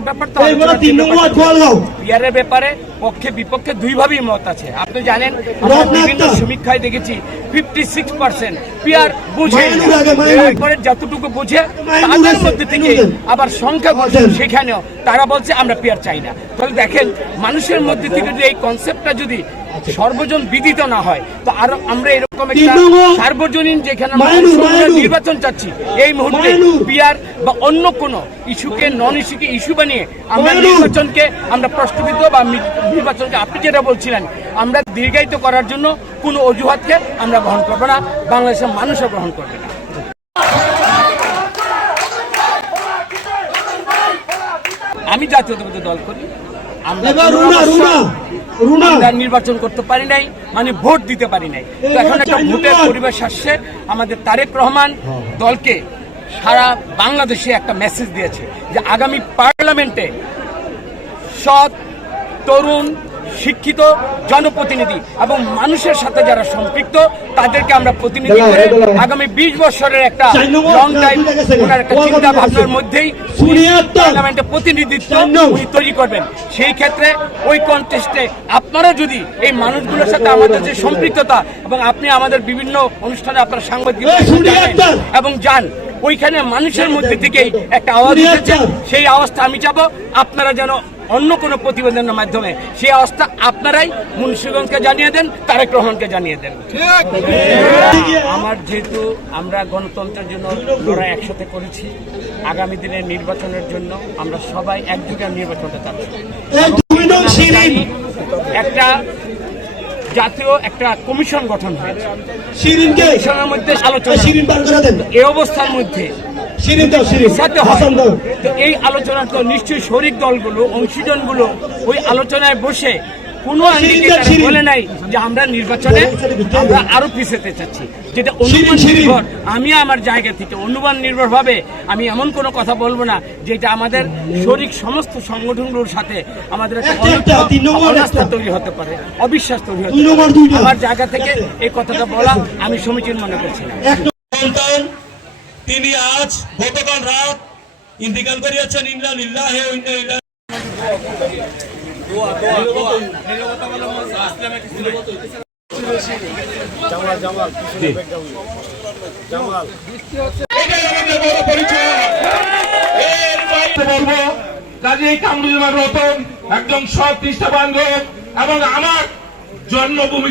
একটা ব্যাপার তো। পিয়ারের ব্যাপারে পক্ষে বিপক্ষে দুইভাবেই মত আছে। আপনি জানেন বিভিন্ন সমীক্ষায় দেখেছি ফিফটি সিক্স পার্সেন্ট পিয়ার বুঝে। এরপরে যতটুকু বুঝে তাদের মধ্যে থেকে আবার সংখ্যা বলছে সেখানেও তারা বলছে আমরা পিয়ার চাই না। তাহলে দেখেন মানুষের মধ্যে থেকে যদি এই কনসেপ্টটা যদি সর্বজন বিদিত না হয়। তো আরও আমরা এরকম একটা সার্বজনীন যেখানে। নির্বাচন চাচ্ছি এই মুহূর্তে। পিয়ার বা অন্য কোন ইস্যুকে নন ইস্যুকে ইস্যু বানিয়ে আমরা নির্বাচনকে আমরা প্রশ্নবিদ্ধ বা নির্বাচনকে আপনি যেটা বলছিলেন আমরা দীর্ঘায়িত করার জন্য কোনো অজুহাতকে আমরা গ্রহণ করব না বাংলাদেশের মানুষও গ্রহণ করবে না। আমি জাতীয়তাবাদী দল করি আমরা নির্বাচন করতে পারি নাই মানে ভোট দিতে পারি নাই। তো এখন একটা ভোটের পরিবেশ আসছে। আমাদের তারেক রহমান দলকে সারা বাংলাদেশে একটা মেসেজ দিয়েছে যে আগামী পার্লামেন্টে সৎ তরুণ শিক্ষিত জনপ্রতিনিধি এবং মানুষের সাথে যারা সম্পৃক্ত তাদেরকে আমরা প্রতিনিধি করে আগামী বিশ বছরের একটা লং টাইম ওনার একটা চিন্তা ভাবনার মধ্যেই। পার্লামেন্টে প্রতিনিধিত্ব উনি তৈরি করবেন। সেই ক্ষেত্রে ওই কন্টেস্টে আপনারা যদি এই মানুষগুলোর সাথে আমাদের যে সম্পৃক্ততা এবং আপনি আমাদের বিভিন্ন অনুষ্ঠানে আপনার সাংবাদিক এবং যান ওইখানে মানুষের মধ্যে থেকেই একটা আওয়াজ সেই আওয়াজটা আমি চাবো। আপনারা যেন অন্য কোনো প্রতিবেদনের মাধ্যমে। সেই অবস্থা আপনারাই মুন্সিগঞ্জকে জানিয়ে দেন তারেক রহমানকে জানিয়ে দেন। আমার যেহেতু আমরা গণতন্ত্রের জন্য লড়াই একসাথে করেছি আগামী দিনের নির্বাচনের জন্য আমরা সবাই একযোগে নির্বাচনটা চাচ্ছি একটা জাতীয় একটা কমিশন গঠন হয়েছে। কমিশনের মধ্যে আলোচনা এই অবস্থার মধ্যে শিরিন দাও শিরিন। হাসান তো এই আলোচনা তো নিশ্চয়ই শরিক দলগুলো অংশীজনগুলো ওই আলোচনায় বসে কোনো। বলে নাই যে আমরা নির্বাচনে আমরা আরও পিছাতে চাচ্ছি যেটা অনুমান। নির্ভর। আমি আমার জায়গা থেকে অনুমান নির্ভর ভাবে আমি এমন কোনো কথা বলব না যেটা আমাদের শরিক সমস্ত সংগঠনগুলোর সাথে আমাদের একটা। তৈরি হতে পারে অবিশ্বাস তৈরি হতে পারে। আমার জায়গা থেকে এই কথাটা বলা আমি সমীচীন মনে করছি না। তিনি আজ গতকাল রাত ইন্তিকাল করিয়াছেন, ইন্না লিল্লাহি ইন্না কামরুজ্জামান রতন একজন সৎ এবং আমার জন্মভূমি